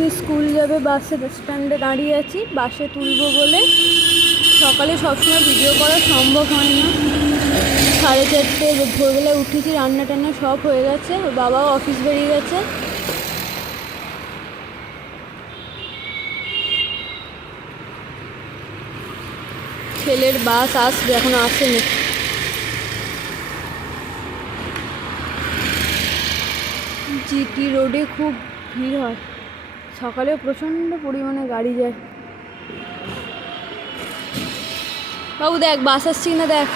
উঠে স্কুল যাবে, বাসে বাস স্ট্যান্ডে দাঁড়িয়ে আছি, বাসে তুলবো বলে। সকালে সবসময় ভিডিও করা সম্ভব হয় না। সাড়ে চারটে, ভোরবেলায় উঠেছি, রান্না টান্না সব হয়ে গেছে বাবাও অফিস বেরিয়ে গেছে। ছেলের বাস আসবে, এখন আসেনি। জিটি রোডে খুব ভিড় হয়। সকালে প্রচণ্ড পরিমাণে গাড়ি যায়। বাবু দেখ বাস আসছি না দেখ।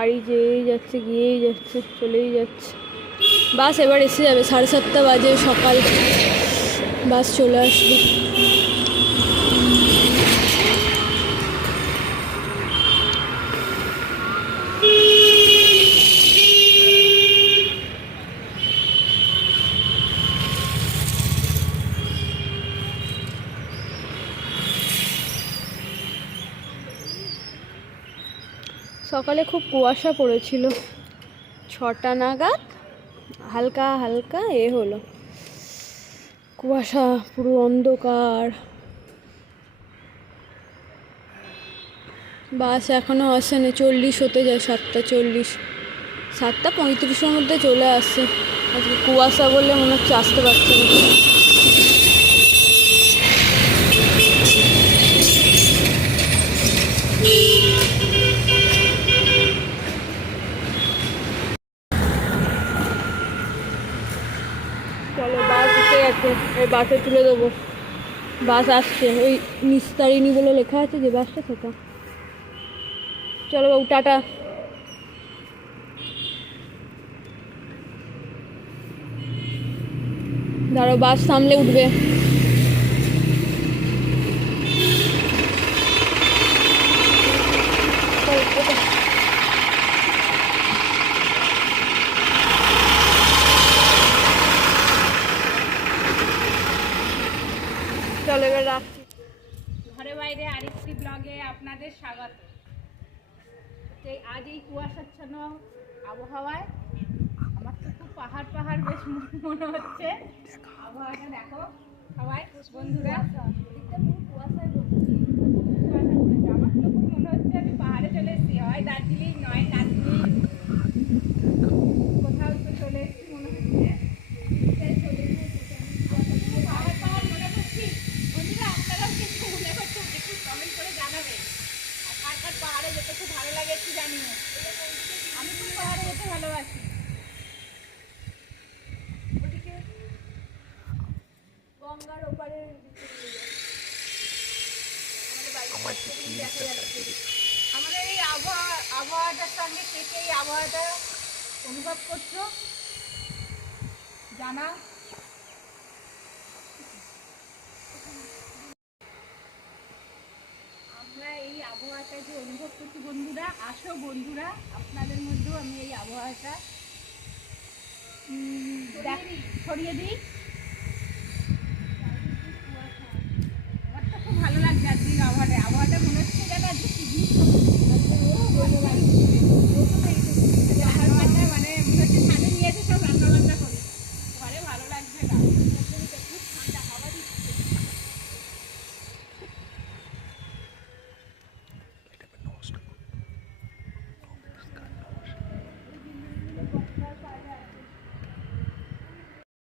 গাড়ি যেয়েই যাচ্ছে, গিয়েই যাচ্ছে, চলেই যাচ্ছে। বাস এবার এসে যাবে, সাড়ে সাতটা বাজে সকাল। বাস চলে আসবে। সকালে খুব কুয়াশা পড়েছিল। ছটা নাগাদ হালকা হালকা এ হলো। কুয়াশা, পুরো অন্ধকার। বাস এখনও আসেনি, চল্লিশ হতে যায়, সাতটা চল্লিশ। সাতটা পঁয়ত্রিশের মধ্যে চলে আসছে আজকে কুয়াশা বলে মনে হচ্ছে আসতে পারছে না। চলো বাস উঠে গেছে এই বাসে তুলে দেবো। বাস আসছে, ওই নিস্তারিণী বলে লেখা আছে যে বাসটা সেটা। চলো বাবু, টাটা। দাঁড়ো বাস সামলে উঠবে চলো, ওঠো। এবার রাখছি ঘরে বাইরে আরেকটি ব্লগে আপনাদের স্বাগত। এই আজ এই কুয়াশাচ্ছন্ন আবহাওয়ায় আমার তো খুব পাহাড় পাহাড় বেশ মনে- হচ্ছে। আবহাওয়াটা দেখো সবাই, বন্ধুরা। কুয়াশা পড়েছে। আমার তো খুব মনে হচ্ছে আমি পাহাড়ে চলে এসেছি। হয় দার্জিলিং কোথাও তো চলে এসেছি মনে হচ্ছে তাই চলে এসেছি। পাহাড় পাহাড় মনে করছি বন্ধুরা আপনারাও কিছু মনে করছেন একটু কমেন্ট করে জানাবেন আর কার কার পাহাড়ে যেতে খুব ভালো লাগে একটু জানিও আমি খুব পাহাড়ে যেতে গঙ্গার ওপারে আমাদের এই আবহাওয়া আবহাওয়াটার সঙ্গে কে আবহাওয়াটা অনুভব করছ? জানা আমরা এই আবহাওয়াটা যে অনুভব করছি বন্ধুরা, আসো বন্ধুরা, আপনাদের মধ্যেও আমি এই আবহাওয়াটা ছড়িয়ে দিই। আমার তো খুব ভালো লাগছে আজকে আবহাওয়াটা। আবহাওয়াটা মনে হচ্ছে যেন আজকে পিকনিক মানে মনে হচ্ছে ছাদে নিয়ে এসে সব রান্না বান্না করি ঘরে ভালো লাগছে না ঠান্ডা হাওয়া দিচ্ছে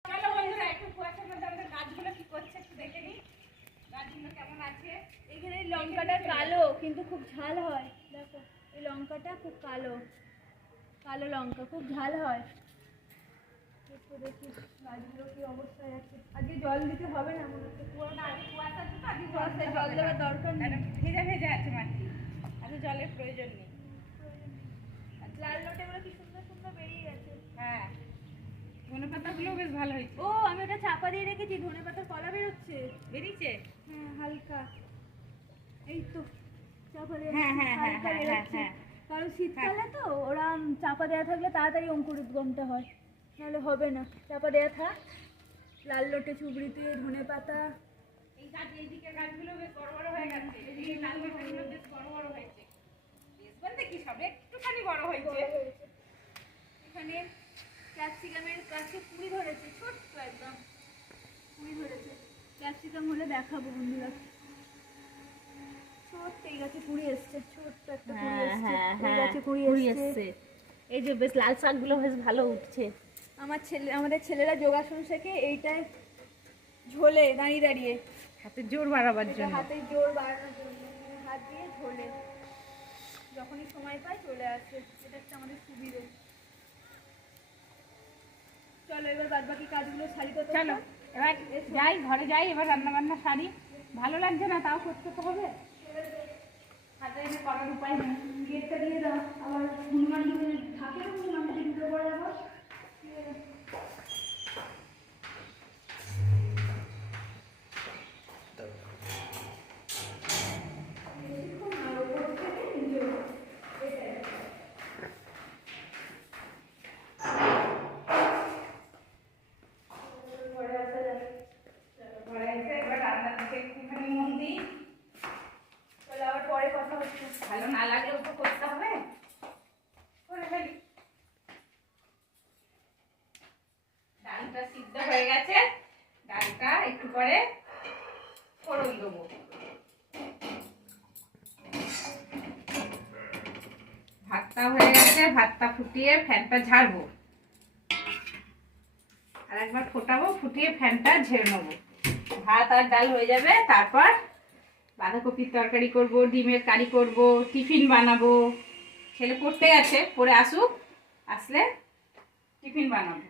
চলো বন্ধুরা একটু কুয়াশার মধ্যে আমাদের গাছগুলো কি করছে একটু দেখে নিই গাছগুলো কেমন আছে এখানে এই লঙ্কাটা কালো কিন্তু খুব ঝাল হয় দেখো এই লঙ্কাটা খুব কালো। কালো লঙ্কা খুব ঝাল হয়। একটু দেখি গাছগুলো কি অবস্থায় আছে। আজকে জল দিতে হবে না মনে হচ্ছে কুয়াশা। কুয়াশা তো আগে কুয়াশায় জল দেওয়ার দরকার নেই। ভেজা ভেজা আছে মাটি আগে জলের প্রয়োজন নেই। লাল নোটেগুলো কি সুন্দর সুন্দর বেরিয়ে গেছে। হ্যাঁ। ধনে পাতাগুলো বেশ ভালো হয়েছে। ও আমি ওটা চাপা দিয়ে রেখেছি ধনে পাতার কলা বেরোচ্ছে। বেরিয়েছে? হ্যাঁ হালকা। এই তো চাপা দিয়ে হ্যাঁ হ্যাঁ হ্যাঁ হ্যাঁ হ্যাঁ হ্যাঁ। কারণ শীতকালে তো ওরা চাপা দেওয়া থাকলে তাড়াতাড়ি অঙ্কুর উদ্গমটা হয়। নাহলে হবে না। চাপা দেওয়া থাক। লাল লোটে চুবড়িতে ধনে পাতা। এই গাছ এইদিকে গাছগুলো বেশ বড় বড় হয়ে গেছে। লাল বেশ বড় বড় হয়েছে। বেশ বলতে কি সব? একটুখানি বড় হয়েছে। এখানে ক্যাপসিকামের গাছে কুড়ি ধরেছে। ছোট্ট একদম। কুড়ি ধরেছে। ক্যাপসিকাম হলে দেখাবো বন্ধুরা। গাছে কুড়ি এসছে ছোট্ট একটা কুড়ি হ্যাঁ এসছে হ্যাঁ এই হ্যাঁ গাছে কুড়ি কুড়ি এসছে। এই যে বেশ লাল শাকগুলো বেশ ভালো উঠছে। আমার ছেলে আমাদের ছেলেরা যোগাসন শেখে এইটায় ঝোলে দাঁড়িয়ে দাঁড়িয়ে। হাতে জোর বাড়াবার জন্য। হাতের জোর বাড়ানোর জন্য হাত দিয়ে ঝোলে। যখনই সময় পায় চলে আসে এটা একটা আমাদের সুবিধে। চলো এবার বাদ বাকি কাজগুলো সারি তো চলো এবার যাই ঘরে যাই এবার রান্না বান্না সারি। ভালো লাগছে না তাও করতে তো হবে? হাতে করার উপায় নেই। গেটটা দিয়ে দাও আবার হনুমান যদি থাকে না হনুমান যদি ঢুকে পড়ে আবার ঘরে এসে এবার রান্নার দিকে একটুখানি মন দিই চলো আবার পরে কথা হচ্ছে ভালো না লাগলেও তো করতে হবে করে ফেলি ডালটা সিদ্ধ হয়ে গেছে ডালটা একটু পরে ফোড়ন দেবো। ভাতটা হয়ে গেছে, ভাতটা ফুটিয়ে ফ্যানটা ঝাড়বো। আর একবার ফোটাবো, ফুটিয়ে ফ্যানটা ঝেড়ে নেব। ভাত আর ডাল হয়ে যাবে, তারপর বাঁধাকপির তরকারি করব, ডিমের কারি করব, টিফিন বানাবো। ছেলে পড়তে গেছে, পড়ে আসুক, আসলে টিফিন বানাবো।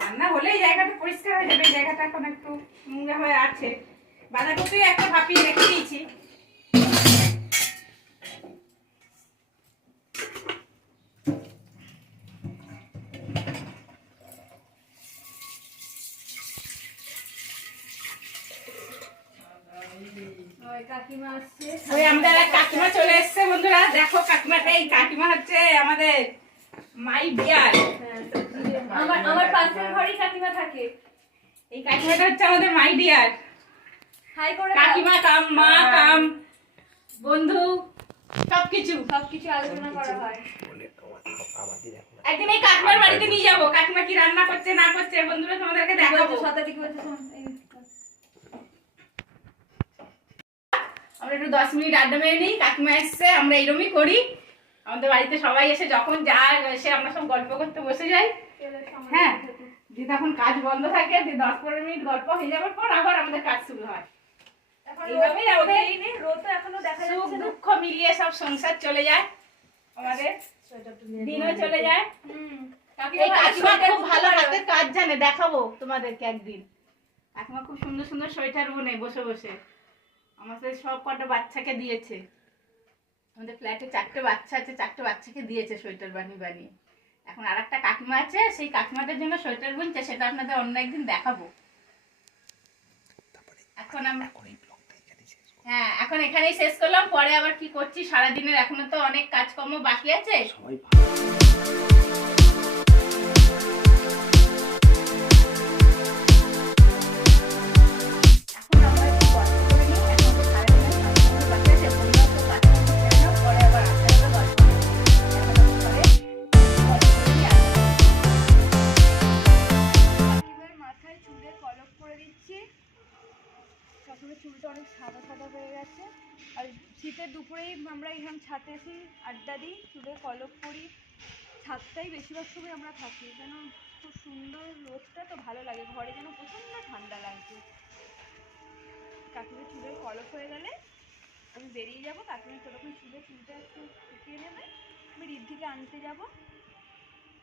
রান্না হলেই জায়গাটা পরিষ্কার হয়ে যাবে এই জায়গাটা এখন একটু নোংরা হয়ে আছে। বাঁধাকপি একটা ভাপিয়ে রেখে দিয়েছি। ওই আমাদের কাকিমা চলে এসছে বন্ধুরা। দেখো কাকিমাটা এই কাকিমা হচ্ছে আমাদের মাই বিয়ার। হ্যাঁ, আমার আমার পাশের ঘরেই কাকিমা থাকে। এই কাকিমাটা হচ্ছে আমাদের মাই ডিয়ার। হাই করে কাকিমা কাম মা কাম বন্ধু সবকিছু। সবকিছু আলোচনা করা হয়। একদিন এই কাকিমার বাড়িতে নিয়ে যাব। কাকিমা কি রান্না করছে না করছে বন্ধুরা তোমাদেরকে দেখাবো। শতাধিক আমরা একটু দশ মিনিট আড্ডা মেরে নিই। কাকিমা এসছে আমরা এরমই করি। আমাদের বাড়িতে সবাই এসে যখন যায় এসে আমরা সব গল্প করতে বসে যাই। হ্যাঁ থেকে। তখন কাজ বন্ধ থাকে যে দশ পনেরো মিনিট গল্প হয়ে যাওয়ার পর আবার আমাদের কাজ শুরু হয়। এইভাবেই আমাদের দেখা সুখ দুঃখ মিলিয়ে সব সংসার চলে যায় আমাদের দিনও চলে যায়। এই কাকিমা খুব ভালো হাতের কাজ জানে দেখাবো তোমাদেরকে একদিন। কাকিমা খুব সুন্দর সুন্দর সোয়েটার বোনে বসে বসে। আমাদের সব কটা বাচ্চাকে দিয়েছে। আমাদের ফ্ল্যাটে চারটে বাচ্চা আছে চারটে বাচ্চাকে দিয়েছে সোয়েটার বানিয়ে বানিয়ে। এখন আর একটা কাকিমা আছে সেই কাকিমাদের জন্য সোয়েটার বুনছে সেটা আপনাদের অন্য একদিন দেখাবো। এখন আমরা হ্যাঁ এখন এখানেই শেষ করলাম পরে আবার কি করছি সারাদিনের এখনও তো অনেক কাজকর্ম বাকি আছে। সবাই চুলটা অনেক সাদা সাদা হয়ে গেছে। আর শীতের দুপুরেই আমরা এখানে ছাদে এসে আড্ডা দিই, চুলে কলপ করি। ছাদটাই বেশিরভাগ সময় আমরা থাকি। যেন খুব সুন্দর রোদটা তো ভালো লাগে। ঘরে যেন প্রচণ্ড ঠান্ডা লাগছে কাকিমার চুলের কলপ হয়ে গেলে আমি বেরিয়ে যাব। কাকিমার ততক্ষণ চুলে চুলটা একটু শুকিয়ে নেবে। আমি রিদ্ধিকে আনতে যাব।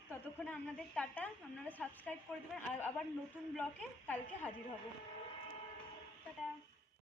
ততক্ষণে আপনাদের টাটা। আপনারা সাবস্ক্রাইব করে দেবেন। আর আবার নতুন ব্লকে কালকে হাজির হব। টাটা।